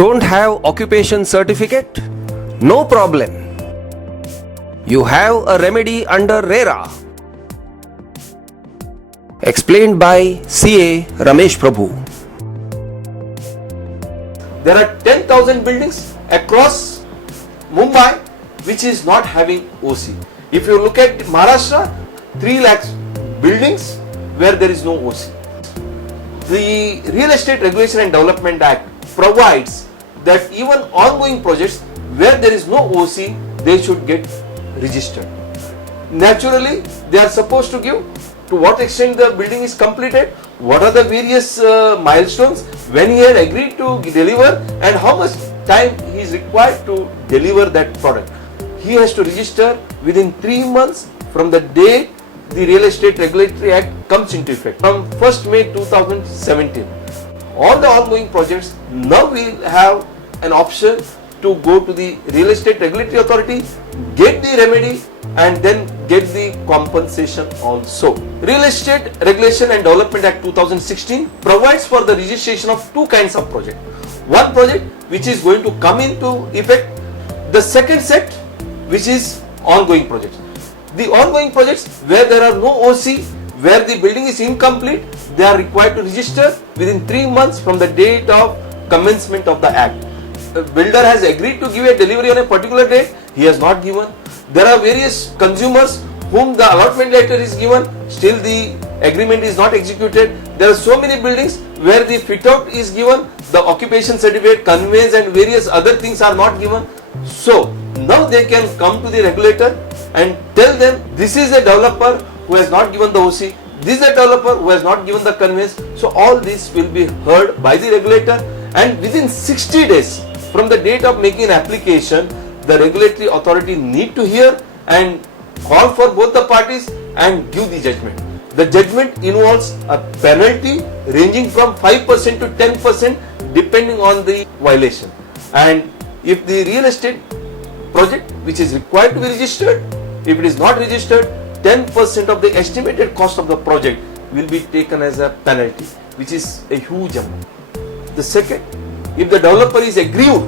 Don't have occupation certificate? No problem. You have a remedy under RERA. Explained by CA Ramesh Prabhu. There are 10,000 buildings across Mumbai which is not having OC. If you look at Maharashtra, 3 lakhs buildings where there is no OC. The Real Estate Regulation and Development Act provides that even ongoing projects where there is no OC, they should get registered. Naturally, they are supposed to give to what extent the building is completed, what are the various milestones, when he had agreed to deliver and how much time he is required to deliver that product. He has to register within 3 months from the date the Real Estate Regulatory Act comes into effect, from 1st May 2017. All the ongoing projects now will have an option to go to the Real Estate Regulatory Authority, get the remedy and then get the compensation also. Real Estate Regulation and Development Act 2016 provides for the registration of 2 kinds of project. One project which is going to come into effect, the second set which is ongoing projects. The ongoing projects where there are no OC, where the building is incomplete, they are required to register within 3 months from the date of commencement of the act. The builder has agreed to give a delivery on a particular date, he has not given. There are various consumers whom the allotment letter is given, still the agreement is not executed. There are so many buildings where the fit out is given, the occupation certificate, conveyance and various other things are not given. So now they can come to the regulator and tell them this is a developer who has not given the OC, this is a developer who has not given the conveyance. So all this will be heard by the regulator and within 60 days from the date of making an application, the regulatory authority need to hear and call for both the parties and give the judgment. The judgment involves a penalty ranging from 5% to 10% depending on the violation. And if the real estate project which is required to be registered, if it is not registered, 10% of the estimated cost of the project will be taken as a penalty, which is a huge amount. The second, if the developer is aggrieved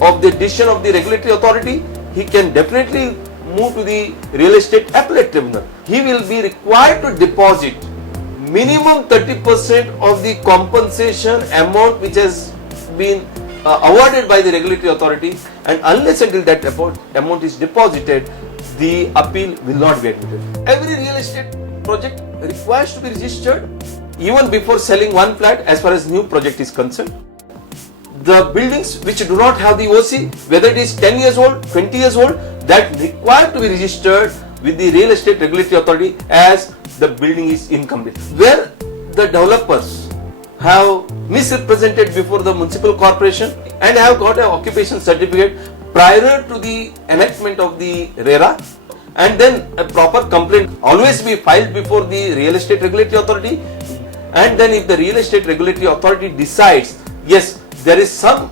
of the decision of the regulatory authority, he can definitely move to the real estate appellate tribunal. He will be required to deposit minimum 30% of the compensation amount which has been awarded by the regulatory authority, and unless until that amount is deposited, the appeal will not be admitted. Every real estate project requires to be registered even before selling one flat as far as new project is concerned. The buildings which do not have the OC, whether it is 10 years old, 20 years old, that require to be registered with the Real Estate Regulatory Authority as the building is incomplete. Where the developers have misrepresented before the municipal corporation and have got an occupation certificate prior to the enactment of the RERA, and then a proper complaint always be filed before the Real Estate Regulatory Authority, and then if the Real Estate Regulatory Authority decides, yes, there is some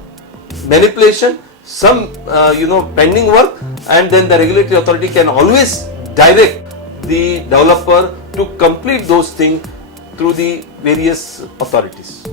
manipulation, some pending work, and then the regulatory authority can always direct the developer to complete those things through the various authorities.